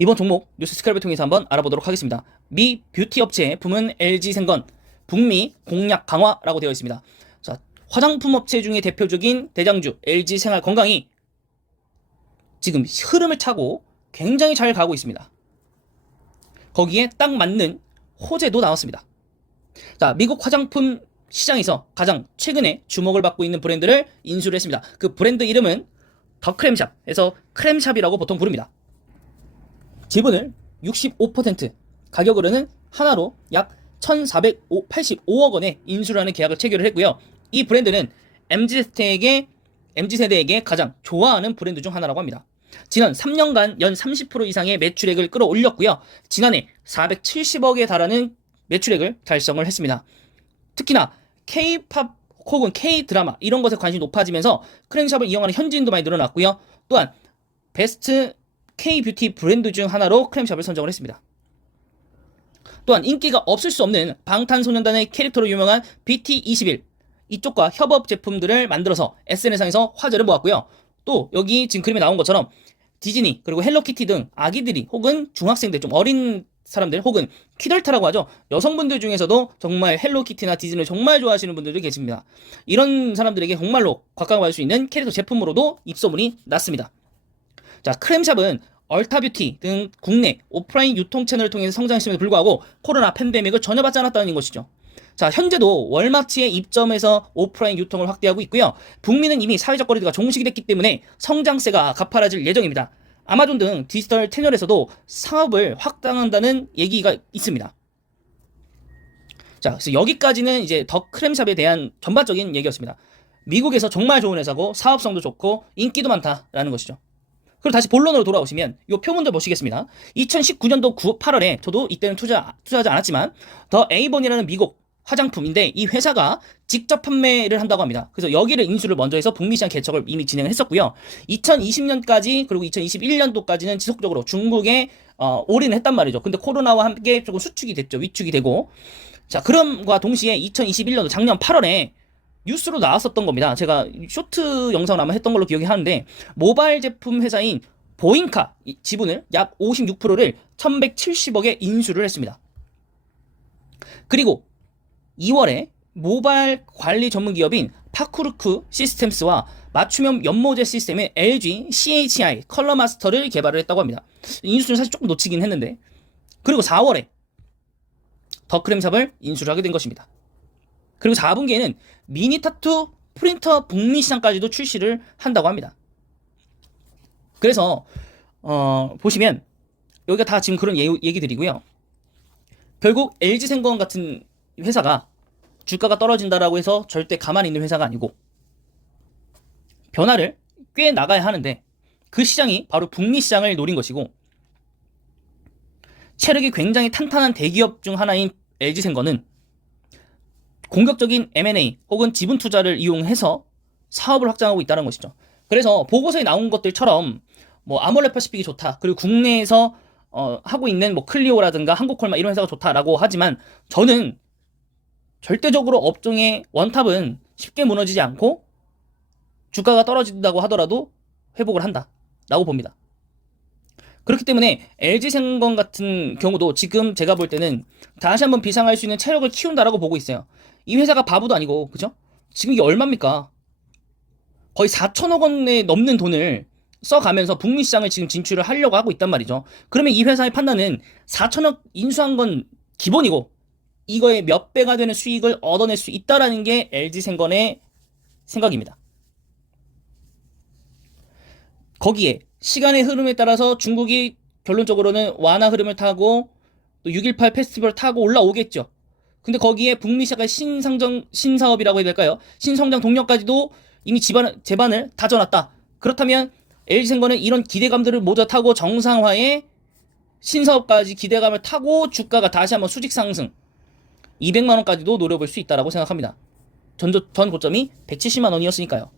이번 종목 뉴스 스크랩을 통해서 한번 알아보도록 하겠습니다. 미 뷰티 업체 품은 LG생건, 북미 공약 강화라고 되어 있습니다. 자, 화장품 업체 중에 대표적인 대장주 LG생활 건강이 지금 흐름을 타고 굉장히 잘 가고 있습니다. 거기에 딱 맞는 호재도 나왔습니다. 자, 미국 화장품 시장에서 가장 최근에 주목을 받고 있는 브랜드를 인수를 했습니다. 그 브랜드 이름은 더 크렘샵에서 크렘샵이라고 보통 부릅니다. 지분을 65% 가격으로는 하나로 약 1,485억 원에 인수를 하는 계약을 체결을 했고요. 이 브랜드는 MZ세대에게 MZ세대에게 가장 좋아하는 브랜드 중 하나라고 합니다. 지난 3년간 연 30% 이상의 매출액을 끌어올렸고요. 지난해 470억에 달하는 매출액을 달성을 했습니다. 특히나 K-팝 혹은 K-드라마 이런 것에 관심이 높아지면서 크랭샵을 이용하는 현지인도 많이 늘어났고요. 또한 베스트 K-뷰티 브랜드 중 하나로 크렘샵을 선정을 했습니다. 또한 인기가 없을 수 없는 방탄소년단의 캐릭터로 유명한 BT21 이쪽과 협업 제품들을 만들어서 SNS상에서 화제를 모았고요. 또 여기 지금 그림에 나온 것처럼 디즈니 그리고 헬로키티 등 아기들이 혹은 중학생들 좀 어린 사람들 혹은 키덜타라고 하죠. 여성분들 중에서도 정말 헬로키티나 디즈니를 정말 좋아하시는 분들도 계십니다. 이런 사람들에게 정말로 곽강받을 수 있는 캐릭터 제품으로도 입소문이 났습니다. 자, 크렘샵은 얼타뷰티 등 국내 오프라인 유통 채널을 통해서 성장했음에도 불구하고 코로나 팬데믹을 전혀 받지 않았다는 것이죠. 자, 현재도 월마트에 입점해서 오프라인 유통을 확대하고 있고요. 북미는 이미 사회적 거리두기가 종식이 됐기 때문에 성장세가 가파라질 예정입니다. 아마존 등 디지털 채널에서도 사업을 확장한다는 얘기가 있습니다. 자, 그래서 여기까지는 이제 더 크렘샵에 대한 전반적인 얘기였습니다. 미국에서 정말 좋은 회사고 사업성도 좋고 인기도 많다라는 것이죠. 그리고 다시 본론으로 돌아오시면 이 표문들 보시겠습니다. 2019년도 9, 8월에 저도 이때는 투자 투자하지 않았지만 더 에이본이라는 미국 화장품인데 이 회사가 직접 판매를 한다고 합니다. 그래서 여기를 인수를 먼저 해서 북미 시장 개척을 이미 진행을 했었고요. 2020년까지 그리고 2021년도까지는 지속적으로 중국에 어, 올인을 했단 말이죠. 근데 코로나와 함께 조금 수축이 됐죠. 위축이 되고 자 그럼과 동시에 2021년도 작년 8월에 뉴스로 나왔었던 겁니다. 제가 쇼트 영상을 아마 했던 걸로 기억이 하는데 모바일 제품 회사인 보잉카 지분을 약 56%를 1170억에 인수를 했습니다. 그리고 2월에 모바일 관리 전문 기업인 파쿠르크 시스템스와 맞춤형 연모제 시스템인 LG CHI 컬러 마스터를 개발을 했다고 합니다. 인수는 사실 조금 놓치긴 했는데 그리고 4월에 더크렘샵을 인수를 하게 된 것입니다. 그리고 4분기에는 미니 타투 프린터 북미 시장까지도 출시를 한다고 합니다. 그래서 어, 보시면 여기가 다 지금 그런 예, 얘기들이고요. 결국 LG생건 같은 회사가 주가가 떨어진다라고 해서 절대 가만히 있는 회사가 아니고 변화를 꽤 나가야 하는데 그 시장이 바로 북미 시장을 노린 것이고 체력이 굉장히 탄탄한 대기업 중 하나인 LG생건은 공격적인 M&A 혹은 지분 투자를 이용해서 사업을 확장하고 있다는 것이죠. 그래서 보고서에 나온 것들처럼 뭐 아몰레 퍼시픽이 좋다. 그리고 국내에서 어, 하고 있는 뭐 클리오라든가 한국콜마 이런 회사가 좋다라고 하지만 저는 절대적으로 업종의 원탑은 쉽게 무너지지 않고 주가가 떨어진다고 하더라도 회복을 한다라고 봅니다. 그렇기 때문에 LG생건 같은 경우도 지금 제가 볼 때는 다시 한번 비상할 수 있는 체력을 키운다라고 보고 있어요. 이 회사가 바보도 아니고, 그죠? 지금 이게 얼마입니까? 거의 4천억 원에 넘는 돈을 써가면서 북미 시장을 지금 진출을 하려고 하고 있단 말이죠. 그러면 이 회사의 판단은 4천억 인수한 건 기본이고, 이거에 몇 배가 되는 수익을 얻어낼 수 있다라는 게 LG생건의 생각입니다. 거기에 시간의 흐름에 따라서 중국이 결론적으로는 완화 흐름을 타고 또 6.18 페스티벌 타고 올라오겠죠. 근데 거기에 북미 시장의 신상정 신사업이라고 해야 될까요? 신성장 동력까지도 이미 집안 제반을 다져놨다. 그렇다면 LG생건은 이런 기대감들을 모두 타고 정상화에 신사업까지 기대감을 타고 주가가 다시 한번 수직 상승 200만 원까지도 노려볼 수 있다라고 생각합니다. 전, 전 고점이 170만 원이었으니까요.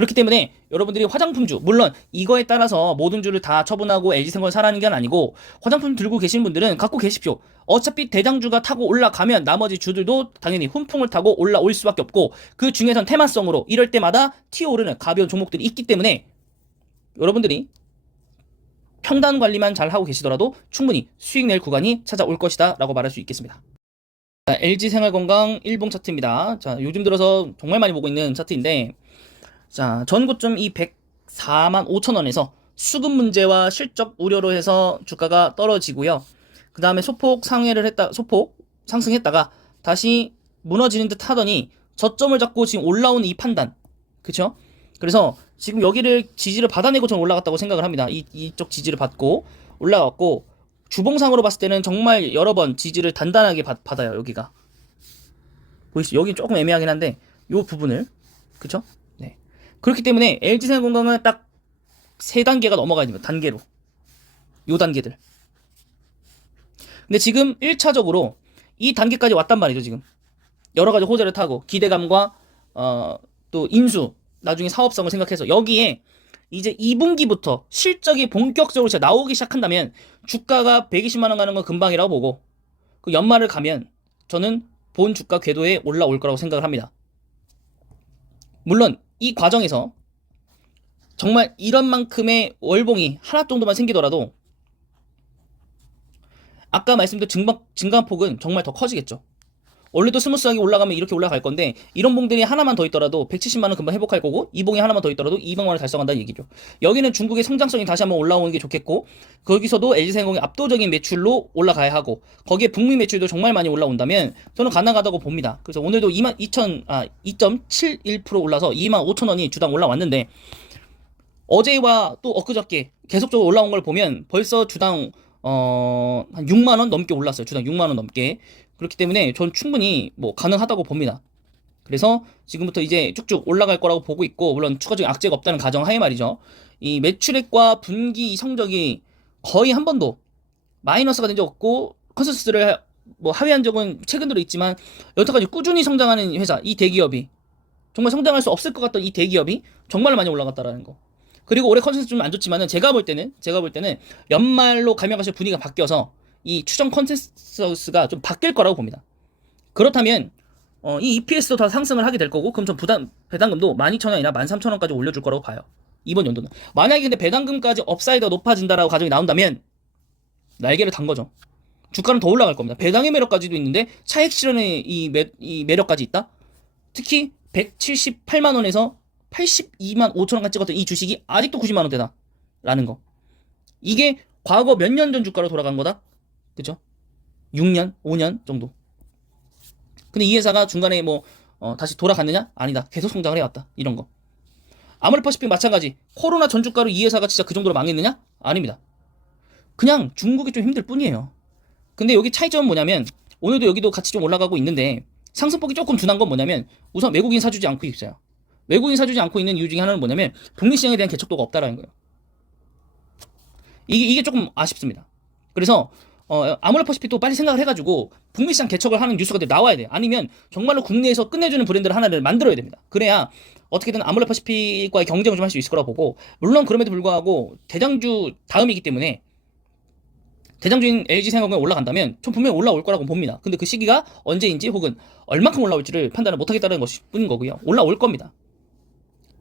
그렇기 때문에 여러분들이 화장품주 물론 이거에 따라서 모든 주를 다 처분하고 LG생건 사라는 게 아니고 화장품 들고 계신 분들은 갖고 계십시오. 어차피 대장주가 타고 올라가면 나머지 주들도 당연히 훈풍을 타고 올라올 수밖에 없고 그 중에선 테마성으로 이럴 때마다 튀어오르는 가벼운 종목들이 있기 때문에 여러분들이 평단 관리만 잘 하고 계시더라도 충분히 수익 낼 구간이 찾아올 것이다 라고 말할 수 있겠습니다. 자, LG 생활건강 일봉 차트입니다. 자, 요즘 들어서 정말 많이 보고 있는 차트인데 자, 전고점 이 104만 5천 원에서 수급 문제와 실적 우려로 해서 주가가 떨어지고요. 그 다음에 소폭 상회를 했다, 소폭 상승했다가 다시 무너지는 듯 하더니 저점을 잡고 지금 올라오는 이 판단. 그쵸? 그래서 지금 여기를 지지를 받아내고 저는 올라갔다고 생각을 합니다. 이, 이쪽 지지를 받고 올라갔고 주봉상으로 봤을 때는 정말 여러 번 지지를 단단하게 받, 받아요. 여기가. 보이시죠? 여기 조금 애매하긴 한데 요 부분을 그쵸? 네. 그렇기 때문에 LG생활건강은 딱 세 단계가 넘어가야 됩니다. 단계로. 요 단계들. 근데 지금 1차적으로 이 단계까지 왔단 말이죠, 지금. 여러 가지 호재를 타고 기대감과 어, 또 인수, 나중에 사업성을 생각해서 여기에 이제 2분기부터 실적이 본격적으로 진짜 나오기 시작한다면 주가가 120만 원 가는 건 금방이라고 보고 그 연말을 가면 저는 본 주가 궤도에 올라올 거라고 생각을 합니다. 물론 이 과정에서 정말 이런 만큼의 월봉이 하나 정도만 생기더라도 아까 말씀드린 증가, 증가폭은 정말 더 커지겠죠. 원래도 스무스하게 올라가면 이렇게 올라갈 건데 이런 봉들이 하나만 더 있더라도 170만 원 금방 회복할 거고 이 봉이 하나만 더 있더라도 200만 원을 달성한다는 얘기죠. 여기는 중국의 성장성이 다시 한번 올라오는 게 좋겠고 거기서도 LG생명이 압도적인 매출로 올라가야 하고 거기에 북미 매출도 정말 많이 올라온다면 저는 가능하다고 봅니다. 그래서 오늘도 2만 2천 아 2.71% 올라서 2만 5천 원이 주당 올라왔는데 어제와 또 엊그저께 계속적으로 올라온 걸 보면 벌써 주당 어, 한 6만 원 넘게 올랐어요. 주당 6만 원 넘게. 그렇기 때문에 전 충분히 뭐 가능하다고 봅니다. 그래서 지금부터 이제 쭉쭉 올라갈 거라고 보고 있고 물론 추가적인 악재가 없다는 가정하에 말이죠. 이 매출액과 분기 성적이 거의 한 번도 마이너스가 된 적 없고 컨센서스를 뭐 하회한 적은 최근 들어 있지만 여태까지 꾸준히 성장하는 회사 이 대기업이 정말 성장할 수 없을 것 같던 이 대기업이 정말 많이 올라갔다라는 거. 그리고 올해 컨센서스 좀 안 좋지만은 제가 볼 때는 제가 볼 때는 연말로 가면 갈수록 분위기가 바뀌어서 이 추정 컨센서스가 좀 바뀔 거라고 봅니다. 그렇다면 어, 이 EPS도 더 상승을 하게 될 거고 그럼 전 부담 배당금도 12,000원이나 13,000원까지 올려줄 거라고 봐요. 이번 연도는. 만약에 근데 배당금까지 업사이드가 높아진다라고 가정이 나온다면 날개를 단 거죠. 주가는 더 올라갈 겁니다. 배당의 매력까지도 있는데 차익 실현의 이, 매, 이 매력까지 있다. 특히 178만 원에서 82만 5천 원까지 찍었던 이 주식이 아직도 90만 원대다. 라는 거. 이게 과거 몇 년 전 주가로 돌아간 거다? 그죠? 6년, 5년 정도. 근데 이 회사가 중간에 뭐 어, 다시 돌아갔느냐? 아니다. 계속 성장을 해왔다. 이런 거. 아모레퍼시픽 마찬가지. 코로나 전 주가로 이 회사가 진짜 그 정도로 망했느냐? 아닙니다. 그냥 중국이 좀 힘들 뿐이에요. 근데 여기 차이점은 뭐냐면 오늘도 여기도 같이 좀 올라가고 있는데 상승폭이 조금 둔한 건 뭐냐면 우선 외국인 사주지 않고 있어요. 외국인 사주지 않고 있는 이유 중에 하나는 뭐냐면 북미 시장에 대한 개척도가 없다라는 거예요. 이게 이게 조금 아쉽습니다. 그래서 어, 아모레퍼시픽도 빨리 생각을 해가지고 북미 시장 개척을 하는 뉴스가 나와야 돼. 아니면 정말로 국내에서 끝내주는 브랜드를 하나를 만들어야 됩니다. 그래야 어떻게든 아모레퍼시픽과의 경쟁을 좀 할 수 있을 거라고 보고 물론 그럼에도 불구하고 대장주 다음이기 때문에 대장주인 LG생활건에 올라간다면 전 분명히 올라올 거라고 봅니다. 근데 그 시기가 언제인지 혹은 얼만큼 올라올지를 판단을 못하겠다는 것이 뿐인 거고요. 올라올 겁니다.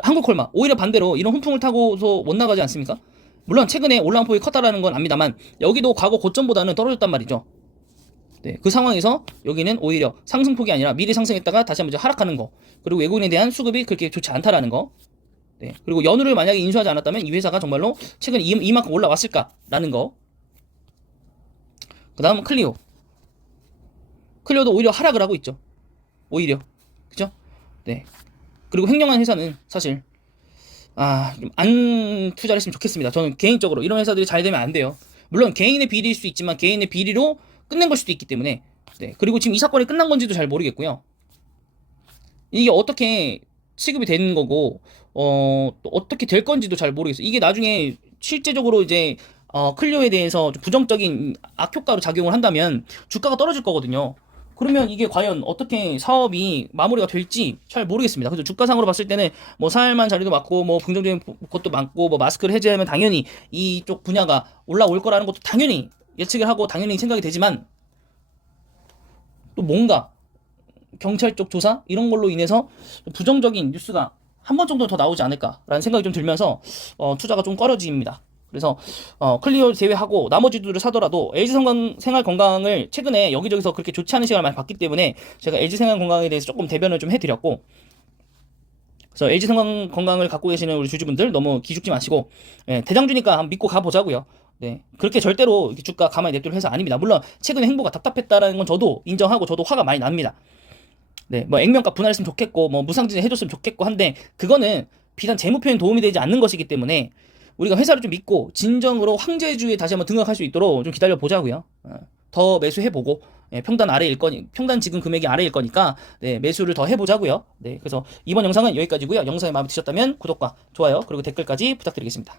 한국콜마 오히려 반대로 이런 훈풍을 타고서 못 나가지 않습니까? 물론 최근에 올라온 폭이 컸다라는 건 압니다만 여기도 과거 고점보다는 떨어졌단 말이죠. 네, 그 상황에서 여기는 오히려 상승폭이 아니라 미리 상승했다가 다시 한번 하락하는 거 그리고 외국인에 대한 수급이 그렇게 좋지 않다라는 거 네, 그리고 연우를 만약에 인수하지 않았다면 이 회사가 정말로 최근 이, 이만큼 올라왔을까라는 거. 그 다음은 클리오. 클리오도 오히려 하락을 하고 있죠. 오히려. 그죠? 네. 그리고 횡령한 회사는 사실, 아, 좀 안 투자를 했으면 좋겠습니다. 저는 개인적으로 이런 회사들이 잘 되면 안 돼요. 물론 개인의 비리일 수 있지만 개인의 비리로 끝낸 걸 수도 있기 때문에. 네. 그리고 지금 이 사건이 끝난 건지도 잘 모르겠고요. 이게 어떻게 취급이 되는 거고, 어, 또 어떻게 될 건지도 잘 모르겠어요. 이게 나중에 실제적으로 이제, 어, 클리오에 대해서 좀 부정적인 악효과로 작용을 한다면 주가가 떨어질 거거든요. 그러면 이게 과연 어떻게 사업이 마무리가 될지 잘 모르겠습니다. 그래서 주가상으로 봤을 때는 뭐 사할만 자리도 많고 뭐 긍정적인 것도 많고 뭐 마스크를 해제하면 당연히 이쪽 분야가 올라올 거라는 것도 당연히 예측을 하고 당연히 생각이 되지만 또 뭔가 경찰 쪽 조사 이런 걸로 인해서 부정적인 뉴스가 한 번 정도 더 나오지 않을까라는 생각이 좀 들면서 어, 투자가 좀 꺼려집니다. 그래서 어, 클리어 제외하고 나머지들을 사더라도 LG 생활, 생활 건강을 최근에 여기저기서 그렇게 좋지 않은 시간을 많이 봤기 때문에 제가 LG 생활 건강에 대해서 조금 대변을 좀 해드렸고 그래서 LG 생활 건강을 갖고 계시는 우리 주주분들 너무 기죽지 마시고 예, 대장주니까 믿고 가보자고요. 네, 그렇게 절대로 주가 가만히 냅둘 회사 아닙니다. 물론 최근에 행보가 답답했다라는 건 저도 인정하고 저도 화가 많이 납니다. 네, 뭐 액면가 분할했으면 좋겠고 뭐 무상증 해줬으면 좋겠고 한데 그거는 비단 재무 표현 도움이 되지 않는 것이기 때문에 우리가 회사를 좀 믿고 진정으로 황제주에 다시 한번 등록할 수 있도록 좀 기다려 보자고요. 어, 더 매수해 보고 예, 평단 아래일 거니 평단 지금 금액이 아래일 거니까 네, 매수를 더 해보자고요. 네, 그래서 이번 영상은 여기까지고요. 영상이 마음에 드셨다면 구독과 좋아요 그리고 댓글까지 부탁드리겠습니다.